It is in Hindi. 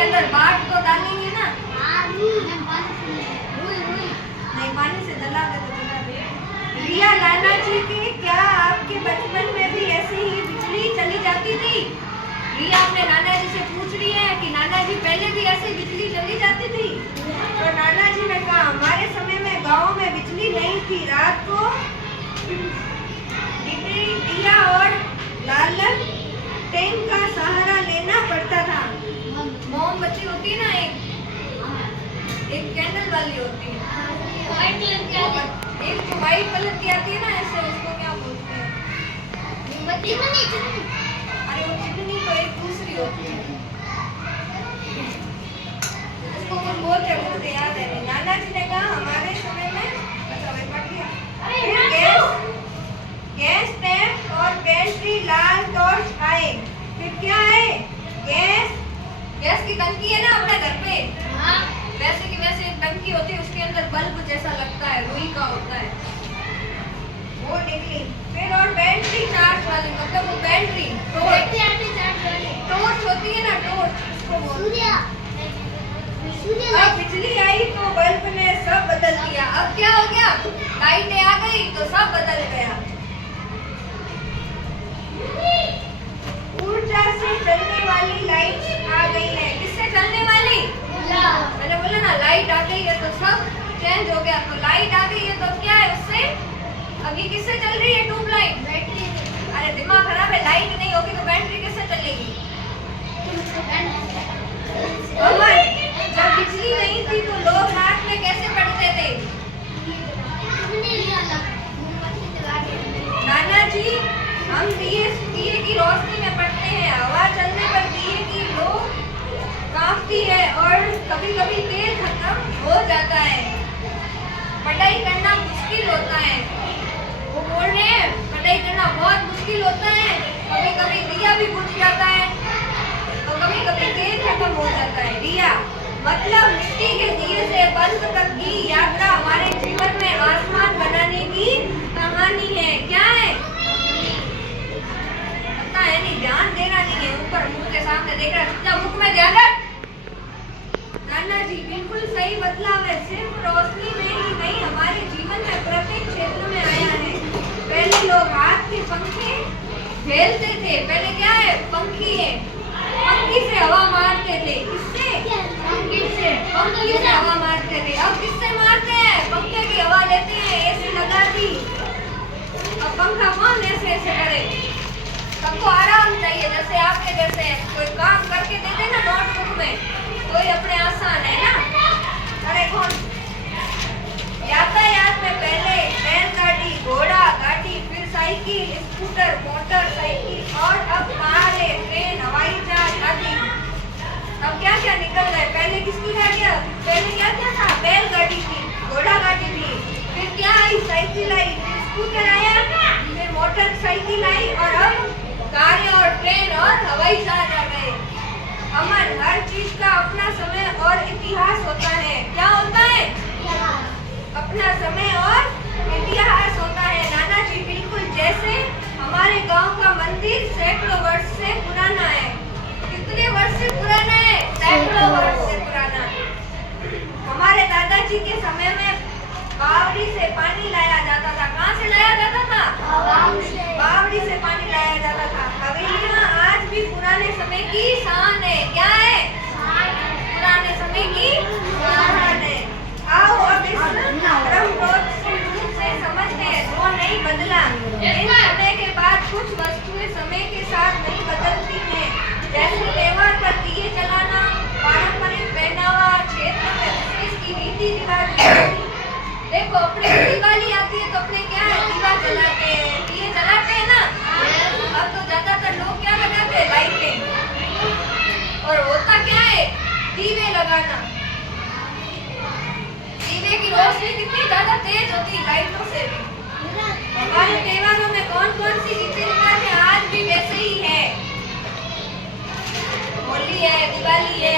के अंदर बाट तो डालेंगे ना। नहीं, पानी से जला दे तो जला दे। रिया, नाना जी के क्या आपके बचपन में भी ऐसे ही बिजली चली जाती थी? रिया अपने नाना जी से पूछ रही है कि नाना जी पहले भी ऐसे बिजली चली जाती थी? तो नाना जी ने कहा हमारे समय में गांव में बिजली नहीं थी, रात को दिया और लालटेन टैंक का सहारा लेना पड़ता था। मोमबत्ती होती है ना, एक कैंडल वाली होती है, एक जो व्हाइट कलर की आती है ना, ऐसे उसको क्या बोलते हैं? अरे वो चिमनी तो एक दूसरी होती है, उसको कुछ बोलते हैं, मुझे याद है नहीं। नाना जी ने कहा हमारे समय में गैस टैंक और बैटरी लाल टॉर्च आए। फिर क्या है? गैस की टंकी है ना अपने घर पे, वैसे की वैसे एक टंकी होती है, उसके अंदर बल्ब जैसा लगता है, रुई का होता है, वो निकली। फिर और बैटरी चार्ज वाली, मतलब वो बैटरी टॉर्च होती है ना, टॉर्च उसको बोलते हैं। अब बिजली आई तो बल्ब ने सब बदल दिया। अब क्या हो गया? लाइटें आ गई तो सब बदल गया। ऊर्जा से चलने वाली लाइट आ गई है। किससे चलने वाली? मैंने बोला ना, लाइट आ गई है तो सब चेंज हो गया। तो लाइट आ गई है तो क्या है उससे? अब ये किससे चल रही है? Tubelight, battery. अरे दिमाग खराब है, लाइट नहीं होगी तो बैटरी किससे चलेगी? जब बिजली नहीं थी तो लोग रात में कैसे पढ़ते थे? नाना जी, हम दिए की रोशनी में पढ़ते हैं। हवा चलने पर दिए की लो कांपती है और कभी कभी तेल खत्म हो जाता है। पढ़ाई करना मुश्किल होता है। वो बोल रहे हैं पढ़ाई करना बहुत मुश्किल होता है, कभी कभी दिया भी बुझ जाता है और कभी कभी तेल खत्म हो जाता है। रिया, मतलब मिट्टी के दिए से बल्ब तक की यात्रा हमारे जीवन में आसमान बनाने की कहानी है। क्या है? पता है नहीं, ध्यान देना नहीं है, ऊपर मुंह के सामने देख रहा है, जब मुख में ध्यान रख। नाना जी, बिल्कुल सही बदलाव है, सिर्फ रोशनी में ही नहीं, हमारे जीवन में प्रत्येक क्षेत्र में आया है। पहले लोग हाथ के पंखे झेलते थे। पहले क्या है? पंखी है, पंखी से हवा मारते थे। किससे? पंखी से हवा मारते थे। अब किससे मारते हैं? पंखे की हवा लेते हैं, एसी लगा दी। अब पंखा कौन ऐसे ऐसे करे? सबको आराम चाहिए, जैसे आपके जैसे कोई काम करके देते ना नोटबुक में, कोई अपने आसान है ना। अरे कौन? यातायात में पहले बैलगाड़ी, घोड़ा गाड़ी, फिर साइकिल, स्कूटर, मोटरसाइकिल और अब कारें, ट्रेन, हवाई जहाज आदि। अब क्या क्या निकल गए? पहले किसकी गाड़ी? पहले क्या क्या था? बैलगाड़ी थी, घोड़ा गाड़ी थी, फिर क्या आई? साइकिल आई, फिर स्कूटर आया, फिर मोटरसाइकिल आई और अब कारें और ट्रेन और हवाई जहाज आ गए। अमन, हर चीज का अपना समय और इतिहास होता है। क्या होता है? अपना समय और इतिहास होता है। नाना जी, बिल्कुल जैसे हमारे गांव का मंदिर सैकड़ों वर्ष से पुराना है। कितने वर्ष से पुराना है? सैकड़ों वर्ष से पुराना। हमारे दादाजी के समय में बावड़ी से पानी लाया जाता था। कहाँ से लाया जाता था? बावड़ी से पानी लाया जाता था। हवेलियां आज भी पुराने समय की शान है। क्या है? पुराने समय की शान है। आओ अब इस से समझते हैं जो नहीं बदला। इन समय के बाद कुछ वस्तुएं समय के साथ नहीं बदलती हैं, जैसे त्योहार पर दिए जलाना, पारंपरिक पहनावा, क्षेत्र में विशेष की रीति रिवाज। देखो, अपने दिवाली आती है तो अपने क्या है? दीवा जलाते हैं, दिए जलाते हैं ना। अब तो ज्यादातर लोग क्या लगाते हैं? लाइटें। और होता क्या है? दीवे लगाना। दीवे की रोशनी कितनी ज्यादा तेज होती है लाइटों से भी। हमारे त्योहारों में कौन कौन सी रीति रिवाज है? आज भी वैसे ही है। होली है, दिवाली है।